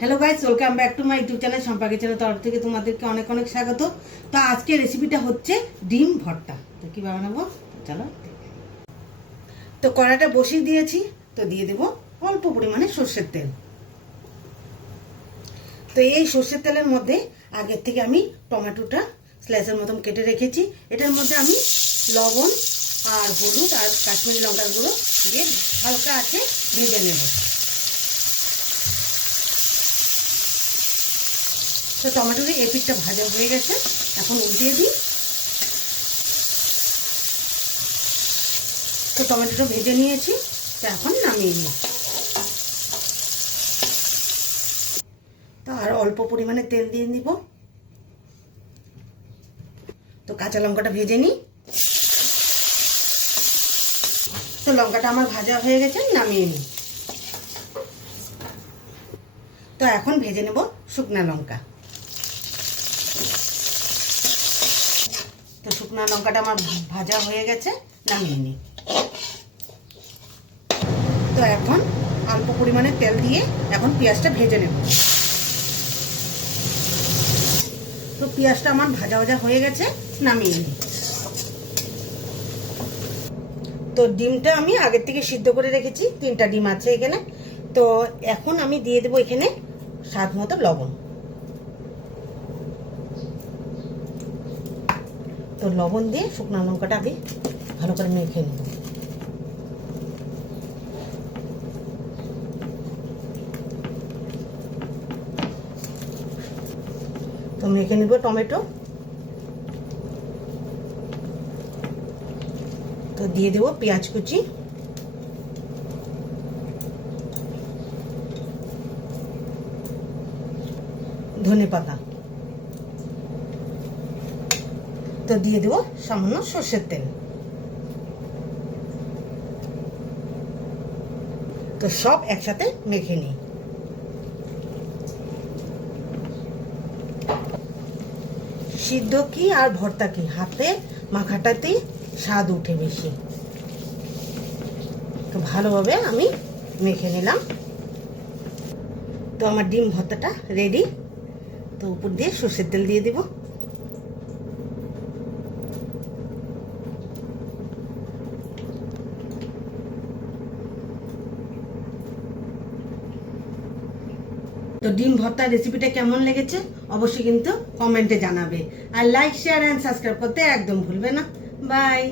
Hello guys, welcome back to my YouTube channel Sampa কিচেনের তরফ থেকে তোমাদেরকে অনেক অনেক স্বাগত। তো আজকে রেসিপিটা হচ্ছে ডিম ভর্তা। তো কী বানাবো চলো। তো কড়াটা বসিয়ে দিয়েছি, তো দিয়ে দেবো অল্প পরিমাণে সর্ষের তেল। তো এই সর্ষের তেলের মধ্যে আগের থেকে আমি টমেটোটা স্লাইসের মতন কেটে রেখেছি। এটার মধ্যে আমি লবণ আর হলুদ আর কাশ্মীরি লঙ্কার গুঁড়ো দিয়ে হালকা আছে ভেজে নেব। তো টমেটোর এই পিঠটা ভাজা হয়ে গেছে, এখন উল্টিয়ে দিই। তো টমেটোটা ভেজে নিয়েছি, তো এখন নামিয়ে দিই। তো আর অল্প পরিমাণে তেল দিয়ে দিব। তো কাঁচা লঙ্কাটা ভেজে নিই। তো লঙ্কাটা আমার ভাজা হয়ে গেছে, নামিয়ে নিই। তো এখন ভেজে নেব শুকনা লঙ্কা। তো শুকনা লঙ্কাটা আমার ভাজা হয়ে গেছে, নামিয়ে নিই। তো এখন অল্প পরিমাণে তেল দিয়ে এখন পেঁয়াজটা ভেজে নেব। তো পেঁয়াজটা আমার ভাজা ভাজা হয়ে গেছে, নামিয়ে নিই। তো ডিমটা আমি আগের থেকে সিদ্ধ করে রেখেছি, 3টা ডিম আছে এখানে। তো এখন আমি দিয়ে দেবো এখানে স্বাদ মতো লবণ। তো লবণ দিয়ে শুকনো লঙ্কাটা আমি ভালো করে মেখে নেব। তো মেখে নেব টমেটো। তো দিয়ে দেবো পেঁয়াজ কুচি, ধনেপাতা। তো দিয়ে দেবো সামান্য সর্ষের তেল। তো সব একসাথে মেখে নিই। সিদ্ধ কি আর ভর্তা কি, হাতে মাখাটাতেই স্বাদ উঠে বেশি। তো ভালোভাবে আমি মেখে নিলাম। তো আমার ডিম ভর্তাটা রেডি। তো উপর দিয়ে সর্ষের তেল দিয়ে দিব। তো ডিম ভর্তার রেসিপিটা কেমন লেগেছে অবশ্যই কিন্তু কমেন্টে জানাবে। আর লাইক, শেয়ার অ্যান্ড সাবস্ক্রাইব করতে একদম ভুলবে না। বাই।